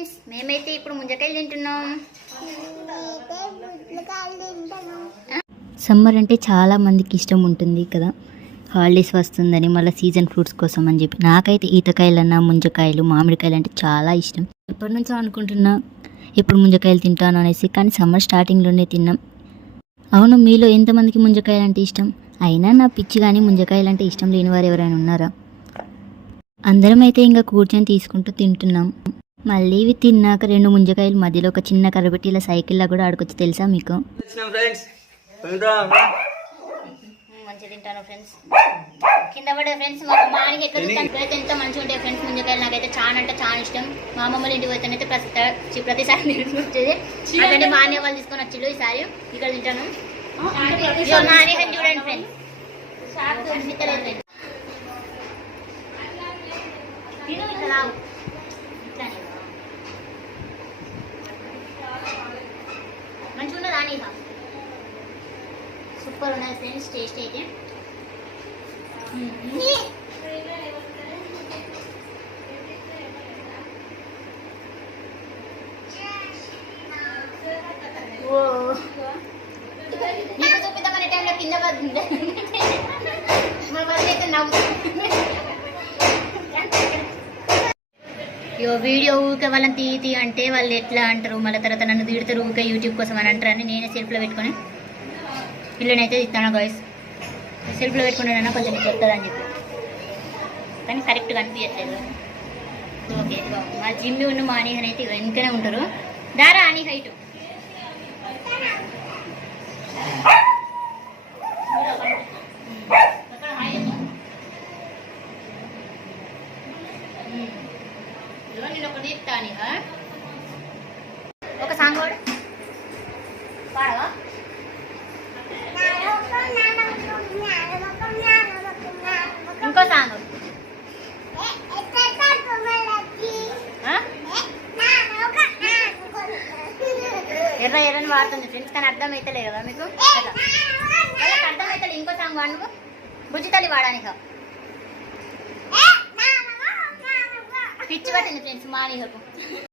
Friends, మేమైతే ఇప్పుడు ముంజకాయలు తింటున్నాం. సమ్మర్ అంటే చాలా మందికి ఇష్టం ఉంటుంది కదా, హాలిడేస్ వస్తుందని, మళ్ళీ సీజన్ ఫ్రూట్స్ కోసం అని చెప్పి. నాకైతే ఈతకాయలన్నా ముంజకాయలు మామిడికాయలు అంటే చాలా ఇష్టం. ఎప్పటి నుంచో అనుకుంటున్నా ఎప్పుడు ముంజకాయలు తింటాను అనేసి, కానీ సమ్మర్ స్టార్టింగ్లోనే తిన్నాం. అవును, మీలో ఎంతమందికి ముంజకాయలు అంటే ఇష్టం? అయినా నా పిచ్చి కానీ ముంజకాయలు అంటే ఇష్టం లేని వారు ఎవరైనా ఉన్నారా? అందరం అయితే ఇంకా కూర్చొని తీసుకుంటూ తింటున్నాం. మళ్ళీ ఇవి తిన్నాక 2 ముంజకాయలు మధ్యలో ఒక చిన్న కర్రబెట్టి ఇలా సైకిల్లా కూడా ఆడుకోవచ్చు, తెలుసా మీకు? మంచిగా తింటాను ఫ్రెండ్స్. కింద పడే ఫ్రెండ్స్, మా మానికి ఎట్లా తింటాను ఎంతో మంచిగా ఉంటాయి ఫ్రెండ్స్ ముంజకాయలు. నాకైతే చాలా అంటే చాలా ఇష్టం. మా అమ్మమ్మల ఇంటికి పోతేనైతే ప్రతిసారి వచ్చేది. అదే మా అన్నయ్య వాళ్ళు తీసుకొని వచ్చిళ్ళు, ఈసారి ఇక్కడ తింటాను. చూడండి ఫ్రెండ్స్, మంచిగా ఉన్నదా అని సూపర్ ఉన్నది ఫ్రెండ్స్, టేస్ట్ అయితే. నీకు చూపిద్దామనే టైంలో కింద మా వాళ్ళు అయితే నవ్వుతుంది. వీడియో ఊరికే వాళ్ళని తీతి అంటే వాళ్ళు ఎట్లా అంటారు, మళ్ళీ తర్వాత నన్ను తిడతారు ఊరికే యూట్యూబ్ కోసం అని అంటారని నేనే సెల్ఫ్లో పెట్టుకొని ఇళ్ళనైతే ఇస్తాను గాయస్. సెల్ఫ్లో పెట్టుకున్నానన్నా కొంచెం చెప్తారని చెప్పి, కానీ కరెక్ట్గా అనిపించట్లేదు. ఓకే, మా జిమ్మి ఉన్న మా అనిహన్ అయితే వెనుకనే ఉంటారు. దారా అని హైటు నేను ఒకటి చెప్తా అని. ఒక సాంగ్ కూడా పాడవా? ఇంకో సాంగ్ ఎర్ర ఎర్రని వాడుతుంది ఫ్రెండ్స్, కానీ అర్థం అవుతలే కదా మీకు. వాళ్ళకి అర్థం అవుతలే. ఇంకో సాంగ్ వాడు, బుజ్జి తల్లి వాడానికి పిచ్చి పట్టింది ఫ్రెండ్స్ మా నీకు.